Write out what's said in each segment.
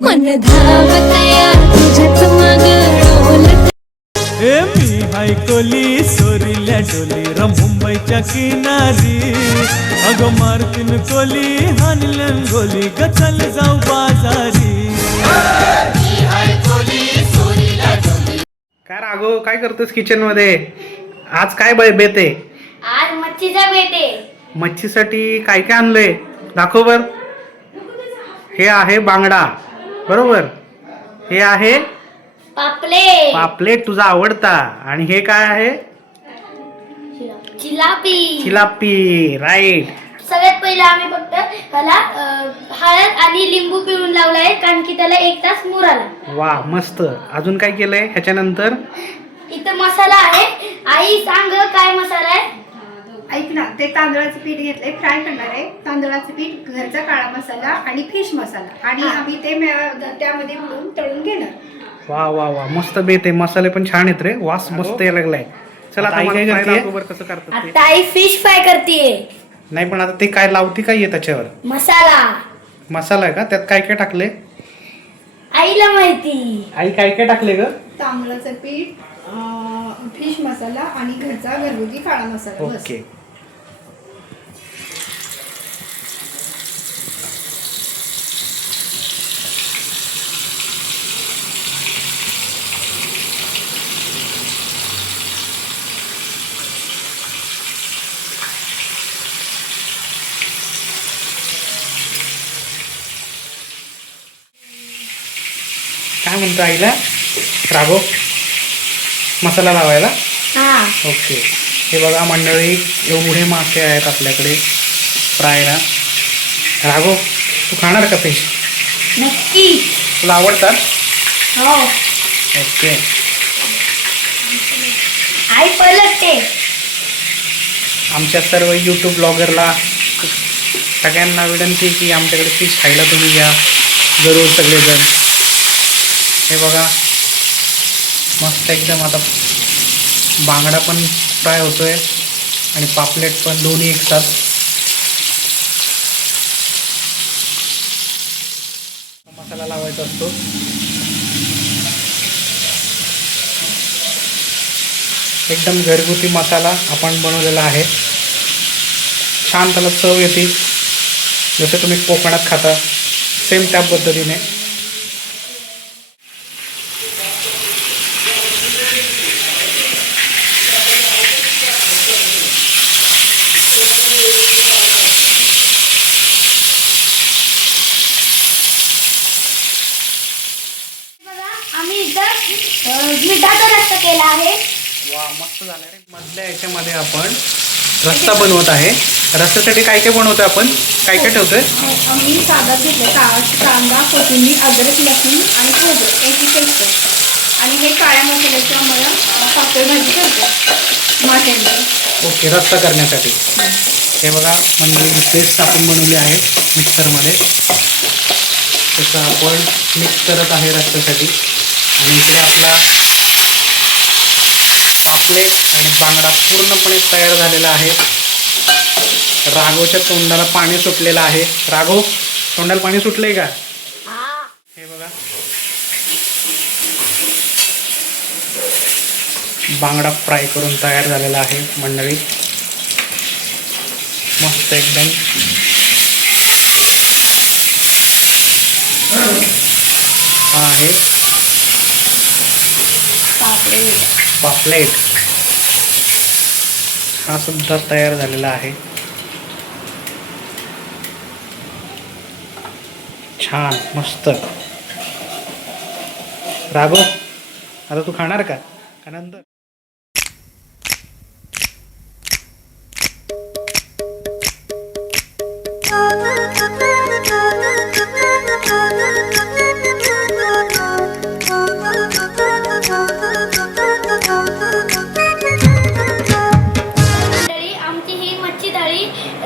मन धावतया तुझ्याच माग डोलत ए मी हाय कोली सोरील्या डोली र मुंबईच्या किनारी. अगं मारतीन कोली गोली ग चल जाऊ बाजारी. काय राघव काय करतोस किचनमध्ये? आज काय ब- बेत आहे? आज मच्छीचा आहे. मच्छीसाठी काय काय आणलंय? दाखव बर. हे आहे बांगडा. बरोबर? हे आहे पापलेट. पापलेट तुझा आवडता. आणि हे काय आहे? चिलापी चिलापी राईट सगळ्यात पहिलं आम्ही फक्त त्याला हळद आणि लिंबू पिळून लावलाय कारण की त्याला एक तास मूर आला. वा मस्त. अजून काय केलंय ह्याच्यानंतर? इथं मसाला आहे. आई सांग काय मसाला आहे? ऐक ना ते तांदळाचं पीठ घेतलंय फ्राय करणार आहे. तांदळाचं पीठ घरचा काळा मसाला आणि फिश मसाला. आणि आम्ही ते त्यामध्ये बुडवून तळून घेणार. वा वा वा. मस्त बेत आहे. मसाले पण छान आहेत रे. वास मस्त यायला लागलाय. चला आता आई काय? करते? दाखव बरं कसं करतात ते. आता आई फिश फ्राय करते. नाही पण आता ते काय लावती काय आहे त्याच्यावर? मसाला. मसाला आहे का? त्यात काय काय टाकले आईला माहिती. आई काय काय टाकले ग? तांदळाचं पीठ फिश मसाला आणि घरचा घरगुती काळा मसाला बस. ओके. म्हणतो आईला. राघव मसाला लावायला. हा. ओके. हे बघा मंडळी एवढे मासे आहेत आपल्याकडे फ्रायला. राघव तू खाणार का फिश नक्की तुला आवडतात? हो. ओके. आई पलटते आमच्या सर्व यूट्यूब ब्लॉगरला सगळ्यांना विनंती की आमच्याकडे फिश खायला तुम्ही या. जरूर सगळेजण. हे बघा. मस्त एकदम आता बांगडा पण फ्राय होतोय आणि पापलेट पण दोन्ही एकसाथ. मसाला लावायचा असतो. एकदम घरगुती मसाला आपण बनवलेला आहे. छान त्याला चव येते. जसं तुम्ही कोकणात खाता सेम त्या पद्धतीने. मिठाचा रस्ता केला आहे. वा मस्त झालं रे. मधल्या याच्यामध्ये आपण रस्सा बनवत आहे. रस्त्यासाठी काय काय बनवतोय आपण? काय काय ठेवतोय? आम्ही साधा घेतलं कांदा कोथिंबीर अद्रक लसूण आणि खोबरं. याची पेस्ट आणि हे काळ्या मसाल्याचं आम्हाला पातळ भाजी करतो माशांची. ओके रस्सा करण्यासाठी. हे बघा ही पेस्ट आपण बनवली आहे मिक्सरमध्ये. त्याचं आपण मिक्स करत आहे रस्त्यासाठी. आणि इकडे आपला पापलेट आणि बांगडा पूर्णपणे तयार झालेला आहे. राघवच्या तोंडाला पाणी सुटलेलं आहे. राघव तोंडाला पाणी सुटलंय का? हे बघा. बांगडा फ्राय करून तयार झालेला आहे मंडळी. मस्त एकदम. हा आहे पापलेट. हा सुद्धा तयार झालेला आहे. छान मस्त. राघव आता तू खाणार का? का नंतर?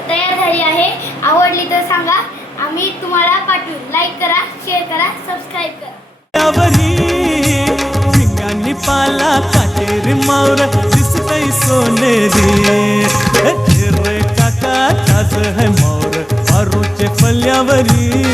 तयार झाली आहे. आवडली तर सांगा. आम्ही तुम्हाला पाठवू. लाईक करा शेअर करा सबस्क्राईब करा. पाला काटेर मावर दिसतय सोनेरी. रे काका ताज है मावर मारूचे पल्ल्यावरी.